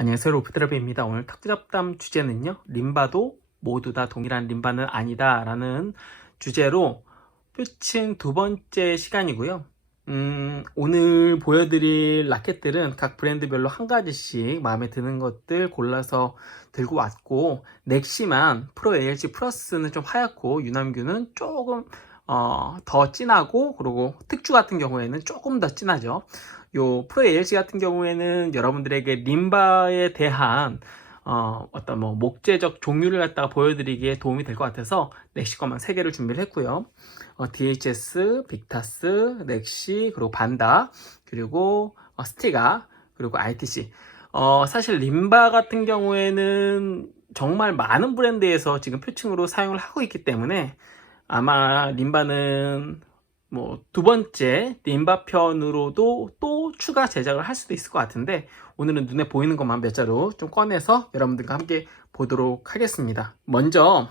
안녕하세요, 로프트라비입니다. 오늘 탁구잡담 주제는요, 림바도 모두 다 동일한 림바는 아니다 라는 주제로 표층 두 번째 시간이고요. 오늘 보여드릴 라켓들은 각 브랜드별로 한 가지씩 마음에 드는 것들 골라서 들고 왔고, 넥시만 프로 ALC 플러스는 좀 하얗고 유남규는 조금 더 진하고, 그리고 특주 같은 경우에는 조금 더 진하죠. 요 프로 ALC 같은 경우에는 여러분들에게 림바에 대한 어떤 목재적 종류를 갖다가 보여드리기에 도움이 될 것 같아서 넥시 것만 3개를 준비를 했고요. DHS, 빅타스, 넥시, 그리고 반다, 그리고 스티가, 그리고 ITC. 사실 림바 같은 경우에는 정말 많은 브랜드에서 지금 표층으로 사용을 하고 있기 때문에 아마 림바는 두 번째 림바 편으로도 또 추가 제작을 할 수도 있을 것 같은데, 오늘은 눈에 보이는 것만 몇 자루 좀 꺼내서 여러분들과 함께 보도록 하겠습니다. 먼저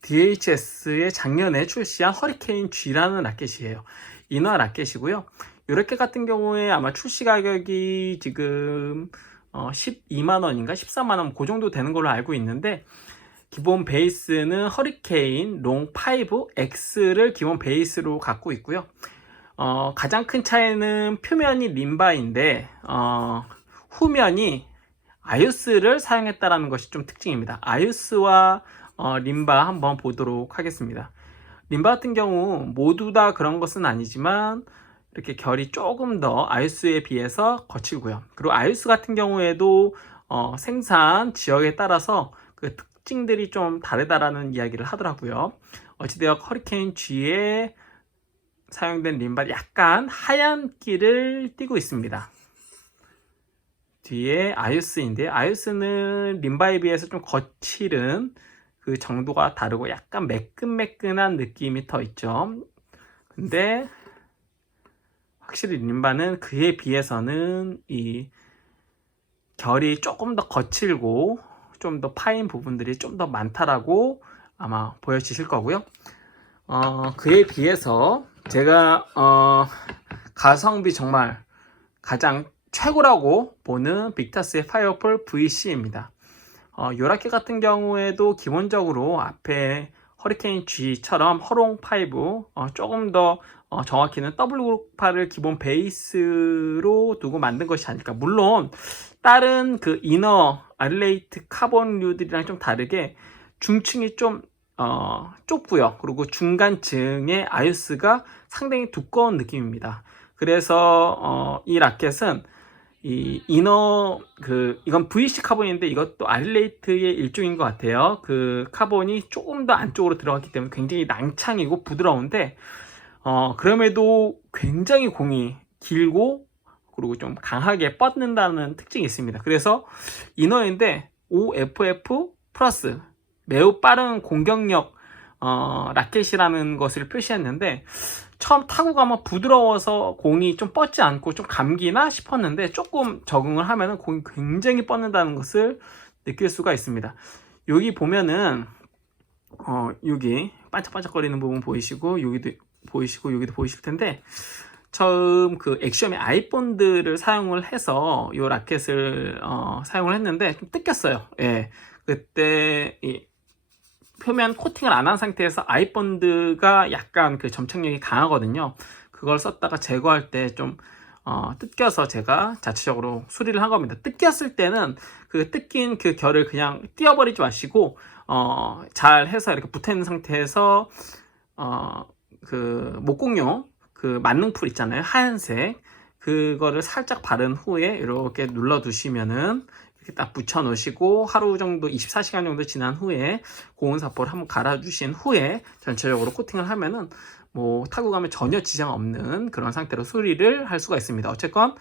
DHS의 작년에 출시한 허리케인 G라는 라켓이에요. 인화 라켓이고요. 이 라켓 같은 경우에 아마 출시 가격이 지금 12만원인가 13만원 그 정도 되는 걸로 알고 있는데, 기본 베이스는 허리케인 롱 5X를 기본 베이스로 갖고 있고요. 가장 큰 차이는 표면이 림바인데 후면이 아유스를 사용했다는 것이 좀 특징입니다. 아유스와 림바 한번 보도록 하겠습니다. 림바 같은 경우 모두 다 그런 것은 아니지만 이렇게 결이 조금 더 아유스에 비해서 거칠고요. 그리고 아유스 같은 경우에도 생산 지역에 따라서 그 특징들이 좀 다르다라는 이야기를 하더라고요. 어찌되어 허리케인 G에 사용된 림바 약간 하얀기를 띠고 있습니다. 뒤에 아유스인데, 아유스는 림바에 비해서 좀 거칠은 그 정도가 다르고 약간 매끈매끈한 느낌이 더 있죠. 근데 확실히 림바는 그에 비해서는 이 결이 조금 더 거칠고 좀 더 파인 부분들이 좀 더 많다라고 아마 보여지실 거고요. 그에 비해서 제가 가성비 정말 가장 최고라고 보는 빅타스의 파이어풀 VC입니다. 요 라켓 같은 경우에도 기본적으로 앞에 허리케인 G처럼 허롱 5 조금 더 정확히는 W8을 기본 베이스로 두고 만든 것이 아닐까. 물론 다른 그 이너 알레이트 카본류들이랑 좀 다르게 중층이 좀 좁고요. 그리고 중간층의 아유스가 상당히 두꺼운 느낌입니다. 그래서 이 라켓은 이 이너 이건 VC 카본인데 이것도 알레이트의 일종인 것 같아요. 그 카본이 조금 더 안쪽으로 들어갔기 때문에 굉장히 낭창이고 부드러운데 그럼에도 굉장히 공이 길고 그리고 좀 강하게 뻗는다는 특징이 있습니다. 그래서 이너인데 OFF 플러스 매우 빠른 공격력 라켓이라는 것을 표시했는데, 처음 타고 가면 부드러워서 공이 좀 뻗지 않고 좀 감기나 싶었는데 조금 적응을 하면 공이 굉장히 뻗는다는 것을 느낄 수가 있습니다. 여기 보면은 여기 반짝반짝거리는 부분 보이시고 여기도 보이시고 여기도 보이실 텐데, 처음 그 엑시엄의 아이본드를 사용을 해서 이 라켓을 사용을 했는데 좀 뜯겼어요. 예, 그때 이 표면 코팅을 안 한 상태에서 아이본드가 약간 그 점착력이 강하거든요. 그걸 썼다가 제거할 때 좀 뜯겨서 제가 자체적으로 수리를 한 겁니다. 뜯겼을 때는 그 뜯긴 그 결을 그냥 띄워버리지 마시고 잘 해서 이렇게 붙어 있는 상태에서 그 목공용 그 만능풀 있잖아요, 하얀색, 그거를 살짝 바른 후에 이렇게 눌러 두시면은 이렇게 딱 붙여 놓으시고, 하루 정도 24시간 정도 지난 후에 고온사포를 한번 갈아 주신 후에 전체적으로 코팅을 하면은 타고 가면 전혀 지장 없는 그런 상태로 수리를 할 수가 있습니다. 어쨌건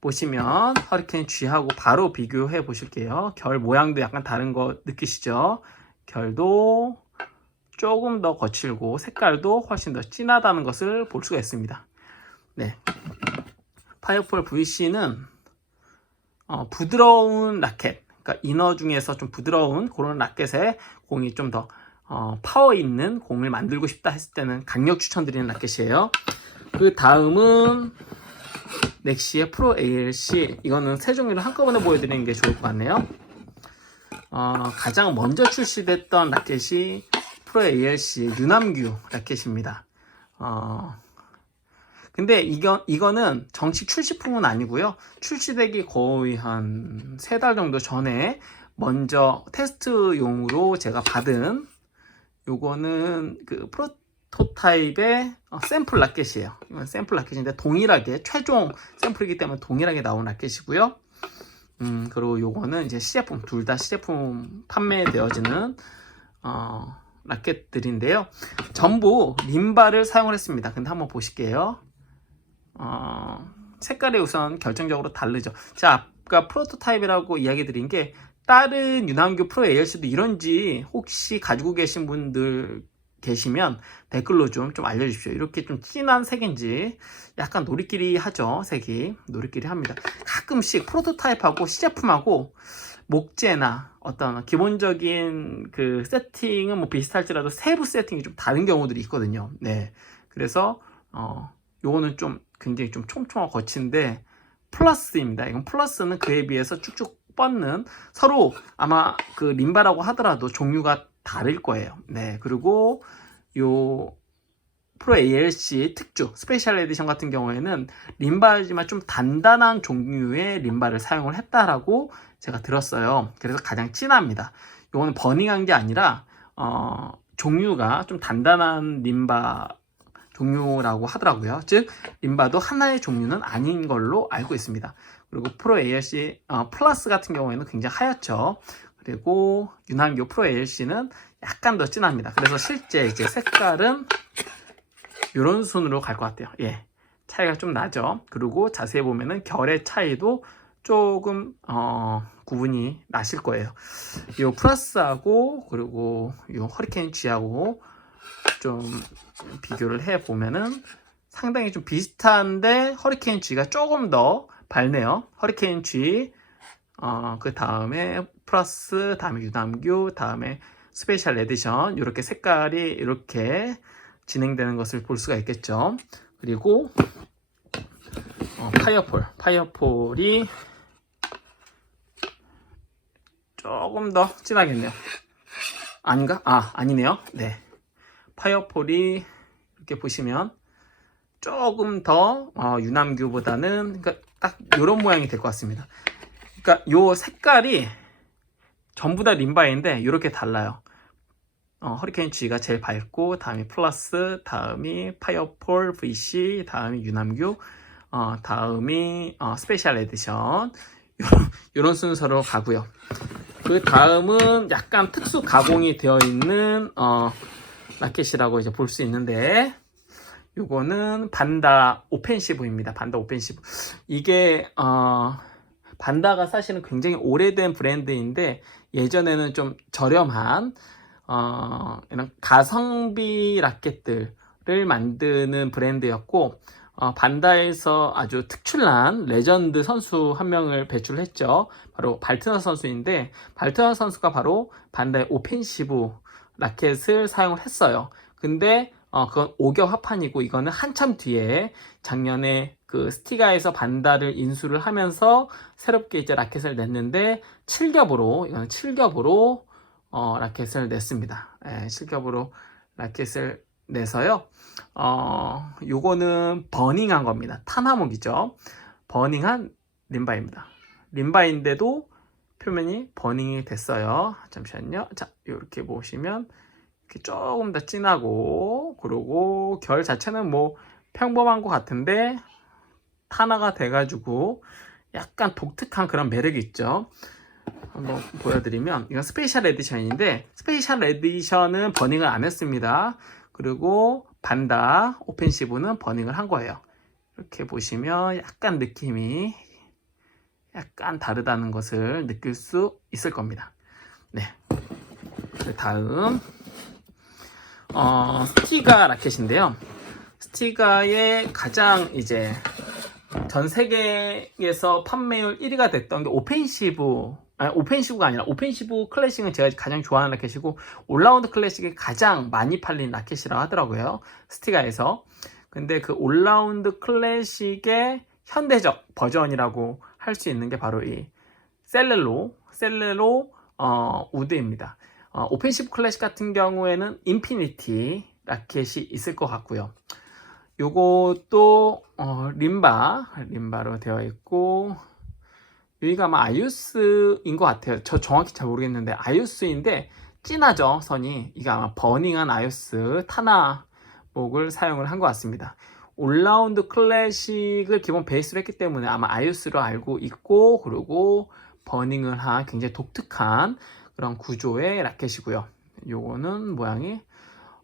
보시면 허리케인 G하고 바로 비교해 보실게요. 결 모양도 약간 다른 거 느끼시죠? 결도 조금 더 거칠고 색깔도 훨씬 더 진하다는 것을 볼 수가 있습니다. 네, 파이어풀 VC는 부드러운 라켓, 그러니까 이너 중에서 좀 부드러운 그런 라켓에 공이 좀 더 파워 있는 공을 만들고 싶다 했을 때는 강력 추천드리는 라켓이에요. 그 다음은 넥시의 프로 ALC, 이거는 세 종류를 한꺼번에 보여드리는 게 좋을 것 같네요. 가장 먼저 출시됐던 라켓이 프로 ALC 유남규 라켓입니다. 근데 이거는 정식 출시품은 아니고요. 출시되기 거의 한 3달 정도 전에 먼저 테스트용으로 제가 받은, 요거는 그 프로토타입의 샘플 라켓이에요. 이건 샘플 라켓인데 동일하게 최종 샘플이기 때문에 동일하게 나온 라켓이고요. 그리고 요거는 이제 시제품, 둘 다 시제품 판매되어지는 라켓들인데요. 전부 림바를 사용을 했습니다. 근데 한번 보실게요. 색깔이 우선 결정적으로 다르죠. 자, 아까 프로토타입이라고 이야기 드린 게, 다른 유남규 프로 ALC도 이런지 혹시 가지고 계신 분들 계시면 댓글로 좀 알려주십시오. 이렇게 좀 진한 색인지. 약간 놀이끼리 하죠. 색이 놀이끼리 합니다. 가끔씩 프로토타입하고 시제품하고 목재나 어떤 기본적인 그 세팅은 뭐 비슷할지라도 세부 세팅이 좀 다른 경우들이 있거든요. 네, 그래서 요거는 좀 굉장히 좀 촘촘하고 거친데 플러스입니다. 이건 플러스는 그에 비해서 쭉쭉 뻗는, 서로 아마 그 림바라고 하더라도 종류가 다를 거예요. 네, 그리고 요 프로 ALC 특주 스페셜 에디션 같은 경우에는 림바지만 좀 단단한 종류의 림바를 사용을 했다라고 제가 들었어요. 그래서 가장 진합니다. 요거는 버닝한 게 아니라 종류가 좀 단단한 림바 종류라고 하더라고요. 즉 림바도 하나의 종류는 아닌 걸로 알고 있습니다. 그리고 프로 ALC 플러스 같은 경우에는 굉장히 하얗죠. 그리고 유남규 프로 ALC는 약간 더 진합니다. 그래서 실제 이제 색깔은 이런 순으로 갈 것 같아요. 예, 차이가 좀 나죠. 그리고 자세히 보면은 결의 차이도 조금 구분이 나실 거예요. 이 플러스하고 그리고 이 허리케인 G하고 좀 비교를 해 보면은 상당히 좀 비슷한데 허리케인 G가 조금 더 밝네요. 허리케인 G, 그 다음에 플러스, 다음에 유남규, 다음에 스페셜 에디션, 이렇게 색깔이 이렇게 진행되는 것을 볼 수가 있겠죠. 그리고 파이어폴이 조금 더 진하겠네요. 아닌가? 아니네요. 네, 파이어폴이 이렇게 보시면 조금 더 유남규보다는, 그러니까 딱 이런 모양이 될 것 같습니다. 그러니까 요 색깔이 전부 다 림바인데 이렇게 달라요. 허리케인 G가 제일 밝고, 다음이 플러스, 다음이 파이어폴 VC, 다음이 유남규, 다음이 스페셜 에디션, 이런 순서로 가고요. 그 다음은 약간 특수 가공이 되어 있는 라켓이라고 이제 볼 수 있는데, 요거는 반다 오펜시브입니다. 반다 오펜시브. 이게 반다가 사실은 굉장히 오래된 브랜드인데, 예전에는 좀 저렴한 이런 가성비 라켓들을 만드는 브랜드였고, 반다에서 아주 특출난 레전드 선수 한 명을 배출했죠. 바로 발트너 선수인데, 발트너 선수가 바로 반다의 오펜시브 라켓을 사용을 했어요. 근데 그건 5겹 합판이고, 이거는 한참 뒤에 작년에 그 스티가에서 반다를 인수를 하면서 새롭게 이제 라켓을 냈는데, 7겹으로, 이거는 7겹으로 라켓을 냈습니다. 7겹으로 라켓을 내서요. 요거는 버닝한 겁니다. 탄화목이죠. 버닝한 림바입니다. 림바인데도 표면이 버닝이 됐어요. 잠시만요. 자, 이렇게 보시면 이렇게 조금 더 진하고, 그리고 결 자체는 뭐 평범한 것 같은데 탄화가 돼가지고 약간 독특한 그런 매력이 있죠. 한번 보여드리면, 이건 스페셜 에디션인데, 스페셜 에디션은 버닝을 안 했습니다. 그리고 반다 오펜시브는 버닝을 한 거예요. 이렇게 보시면 약간 느낌이 약간 다르다는 것을 느낄 수 있을 겁니다. 네, 그 다음 스티가 라켓인데요. 스티가의 가장 이제 전 세계에서 판매율 1위가 됐던 게 오펜시브가 아니라 오펜시브 클래식은 제가 가장 좋아하는 라켓이고, 올라운드 클래식이 가장 많이 팔린 라켓이라고 하더라고요, 스티가에서. 근데 그 올라운드 클래식의 현대적 버전이라고 할 수 있는 게 바로 이 셀렐로 우드입니다. 오펜시브 클래식 같은 경우에는 인피니티 라켓이 있을 것 같고요. 요것도 림바로 되어 있고, 여기가 아마 아유스인 것 같아요. 저 정확히 잘 모르겠는데 아유스인데 진하죠, 선이. 이게 아마 버닝한 아유스 타나목을 사용을 한 것 같습니다. 올라운드 클래식을 기본 베이스로 했기 때문에 아마 아유스로 알고 있고, 그리고 버닝을 한 굉장히 독특한 그런 구조의 라켓이고요. 요거는 모양이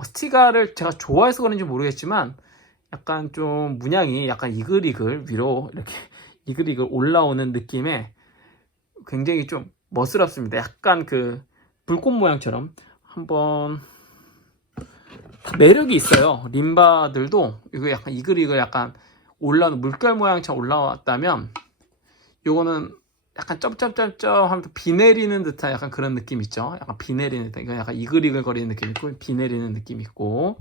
스티가를 제가 좋아해서 그런지 모르겠지만 약간 좀 문양이 약간 이글이글 위로 이렇게 이글이글 올라오는 느낌에 굉장히 좀 멋스럽습니다. 약간 그 불꽃 모양처럼 한번 매력이 있어요. 림바들도 이거 약간 이글이글 약간 올라오는 물결 모양처럼 올라왔다면 요거는 약간 점점점점 하면서 비 내리는 듯한 약간 그런 느낌 있죠. 약간 비 내리는 듯한, 이건 약간 이글이글 거리는 느낌 있고 비 내리는 느낌 있고,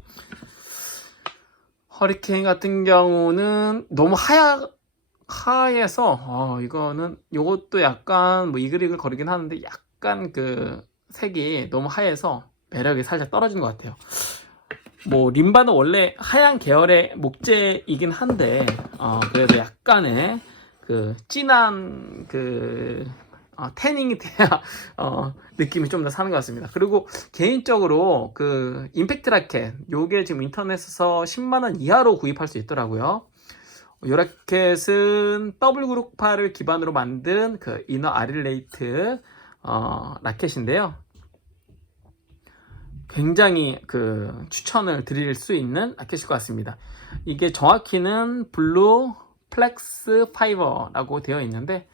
허리케인 같은 경우는 너무 하얘서 이거는 요것도 약간 뭐 이글이글 거리긴 하는데 약간 그 색이 너무 하얘서 매력이 살짝 떨어지는 것 같아요. 뭐 림바는 원래 하얀 계열의 목재이긴 한데 그래도 약간의 그 진한 그 태닝이 돼야 느낌이 좀 더 사는 것 같습니다. 그리고 개인적으로 그 임팩트 라켓 요게 지금 인터넷에서 10만원 이하로 구입할 수 있더라고요. 이 라켓은 더블 그룹파를 기반으로 만든 그 이너 아릴레이트 라켓인데요. 굉장히 그 추천을 드릴 수 있는 라켓일 것 같습니다. 이게 정확히는 블루 플렉스 파이버라고 되어 있는데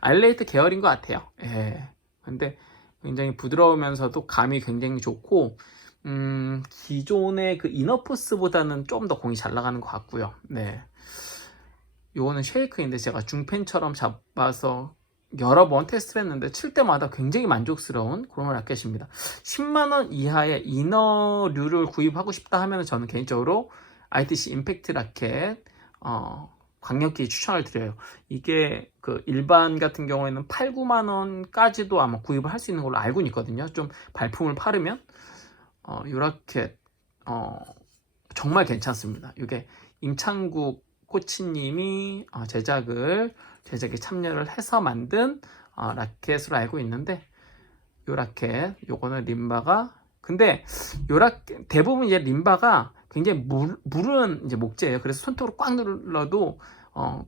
아릴레이트 계열인 것 같아요. 예. 근데 굉장히 부드러우면서도 감이 굉장히 좋고, 기존의 그 이너포스보다는 좀 더 공이 잘 나가는 것 같고요. 네. 요거는 쉐이크인데 제가 중펜처럼 잡아서 여러 번 테스트를 했는데 칠 때마다 굉장히 만족스러운 그런 라켓입니다. 10만원 이하의 이너류를 구입하고 싶다 하면 저는 개인적으로 ITC 임팩트 라켓 강력히 추천을 드려요. 이게 그 일반 같은 경우에는 8, 9만원까지도 아마 구입을 할 수 있는 걸로 알고 있거든요. 좀 발품을 팔으면 이 라켓 정말 괜찮습니다. 이게 임창국 코치님이 제작에 참여를 해서 만든 라켓으로 알고 있는데, 요 라켓 요거는 림바가, 근데 요 라켓 대부분 이제 림바가 굉장히 무른 이제 목재예요. 그래서 손톱으로 꽉 눌러도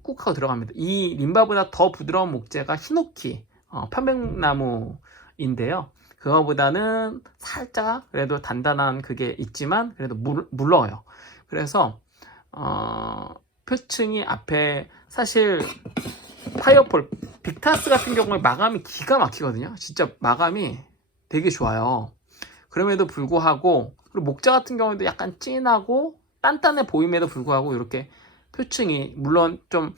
꾹 하고 들어갑니다. 이 림바보다 더 부드러운 목재가 히노키 편백나무인데요. 그거보다는 살짝 그래도 단단한 그게 있지만 그래도 물러요. 그래서 표층이 앞에 사실 파이어폴 빅타스 같은 경우에 마감이 기가 막히거든요. 진짜 마감이 되게 좋아요. 그럼에도 불구하고, 그리고 목재 같은 경우에도 약간 진하고 단단해 보임에도 불구하고 이렇게 표층이 물론 좀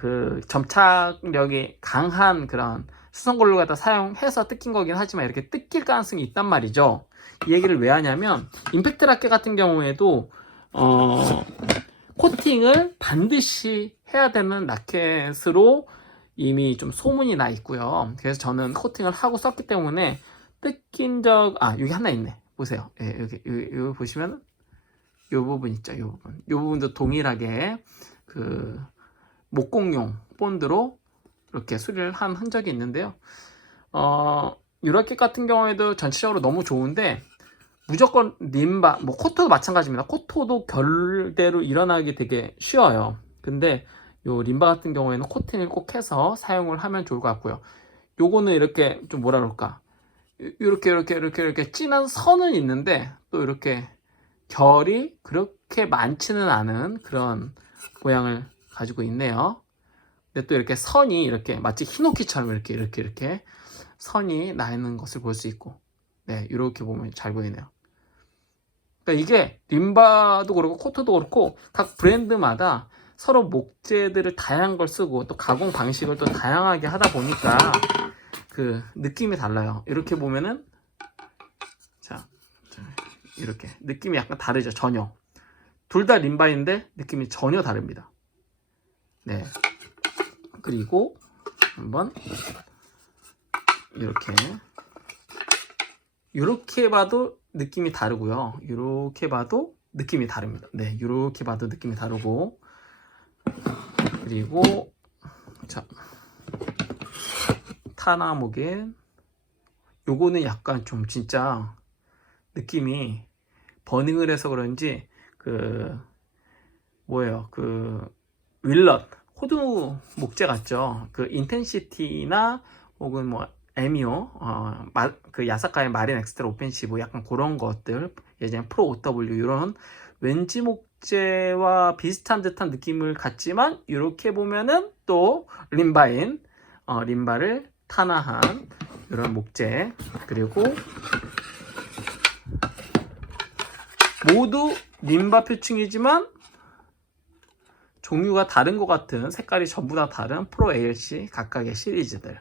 그 점착력이 강한 그런 수성글루 갖다 사용해서 뜯긴 거긴 하지만 이렇게 뜯길 가능성이 있단 말이죠. 이 얘기를 왜 하냐면 임팩트 라켓 같은 경우에도 코팅을 반드시 해야 되는 라켓으로 이미 좀 소문이 나 있고요. 그래서 저는 코팅을 하고 썼기 때문에 뜯긴 여기 하나 있네. 보세요. 예, 여기 보시면 이 부분 있죠. 이 부분도 동일하게 그 목공용 본드로 이렇게 수리를 한 흔적이 있는데요. 이 라켓 같은 경우에도 전체적으로 너무 좋은데 무조건 림바, 뭐 코토도 마찬가지입니다. 코토도 결대로 일어나기 되게 쉬워요. 근데 요 림바 같은 경우에는 코팅을 꼭 해서 사용을 하면 좋을 것 같고요. 요거는 이렇게 좀 뭐라 그럴까, 이렇게 진한 선은 있는데 또 이렇게 결이 그렇게 많지는 않은 그런 모양을 가지고 있네요. 근데 또 이렇게 선이 이렇게 마치 히노키처럼 이렇게 선이 나 있는 것을 볼 수 있고, 네, 이렇게 보면 잘 보이네요. 그러니까 이게 림바도 그렇고 코토도 그렇고 각 브랜드마다 서로 목재들을 다양한 걸 쓰고 또 가공 방식을 또 다양하게 하다 보니까 그 느낌이 달라요. 이렇게 보면은 자 이렇게 느낌이 약간 다르죠. 전혀 둘 다 림바인데 느낌이 전혀 다릅니다. 네, 그리고 한번 이렇게 봐도 느낌이 다르고요. 이렇게 봐도 느낌이 다릅니다. 네, 이렇게 봐도 느낌이 다르고, 그리고 자, 타나모겐 요거는 약간 좀 진짜 느낌이 버닝을 해서 그런지 윌럿 호두 목재 같죠. 그 인텐시티나 혹은 뭐 에미오 그 야사카의 마린 엑스트라 오펜시브 약간 그런 것들, 예전에 프로 OW 이런 왠지 목재와 비슷한 듯한 느낌을 갖지만 이렇게 보면은 또 림바를 탄화한 이런 목재, 그리고 모두 림바 표층이지만 종류가 다른 것 같은, 색깔이 전부 다 다른 프로 ALC 각각의 시리즈들.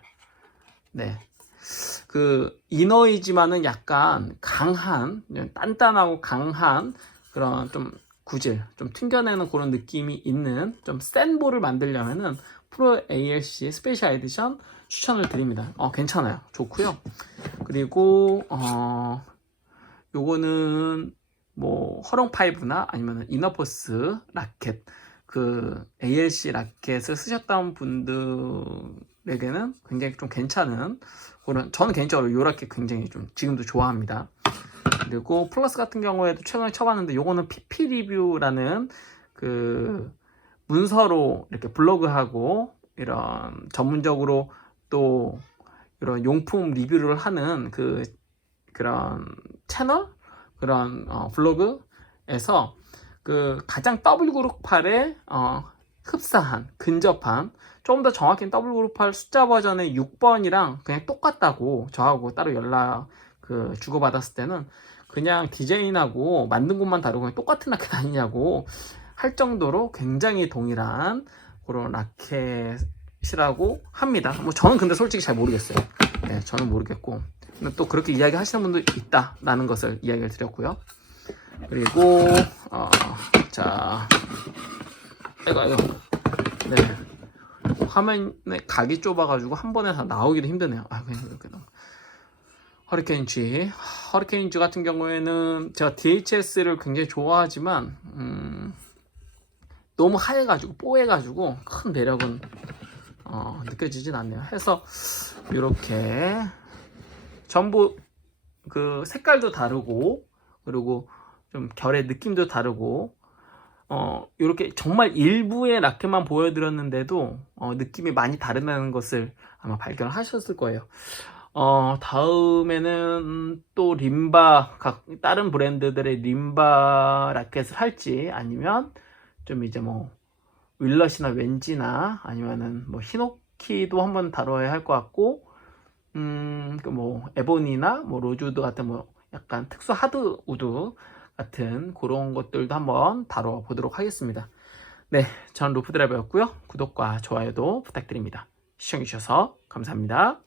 네, 그 이너이지만은 약간 강한, 단단하고 강한 그런 좀 구질, 좀 튕겨내는 그런 느낌이 있는 좀 센 볼을 만들려면은 프로 ALC 스페셜 에디션 추천을 드립니다. 괜찮아요. 좋고요. 그리고 요거는 뭐 허롱5나 아니면 이너포스 라켓, 그 ALC 라켓을 쓰셨던 분들에게는 굉장히 좀 괜찮은 그런, 저는 개인적으로 요 라켓 굉장히 좀 지금도 좋아합니다. 그리고 플러스 같은 경우에도 최근에 쳐봤는데, 요거는 PP 리뷰라는 그 문서로 이렇게 블로그하고 이런 전문적으로 또 이런 용품 리뷰를 하는 그런 채널, 그런 블로그에서 그 가장 더블 그룹 8에 흡사한, 근접한, 좀 더 정확히 더블 그룹 8 숫자 버전의 6번이랑 그냥 똑같다고 저하고 따로 연락 주고받았을 때는 그냥 디자인하고 만든 것만 다르고 그냥 똑같은 라켓 아니냐고 할 정도로 굉장히 동일한 그런 라켓이라고 합니다. 뭐 저는 근데 솔직히 잘 모르겠어요. 네, 저는 모르겠고, 근데 또 그렇게 이야기 하시는 분도 있다라는 것을 이야기를 드렸고요. 그리고 자, 이거 네, 화면에 각이 좁아가지고 한 번에 다 나오기도 힘드네요. 그냥 이렇게 허리케인즈 같은 경우에는 제가 DHS를 굉장히 좋아하지만 너무 하얘가지고 뽀해가지고 큰 매력은 느껴지진 않네요. 해서 이렇게 전부 그 색깔도 다르고, 그리고 좀 결의 느낌도 다르고, 이렇게 정말 일부의 라켓만 보여드렸는데도 느낌이 많이 다르다는 것을 아마 발견하셨을 거예요. 다음에는 또 다른 브랜드들의 림바 라켓을 할지, 아니면 좀 이제 뭐 윌럿이나 왠지나 아니면은 뭐 히노키도 한번 다뤄야 할 것 같고, 뭐 에보니나 뭐 로즈우드 같은 뭐 약간 특수 하드우드 같은 그런 것들도 한번 다뤄보도록 하겠습니다. 네, 전 루프드라이버였고요. 구독과 좋아요도 부탁드립니다. 시청해주셔서 감사합니다.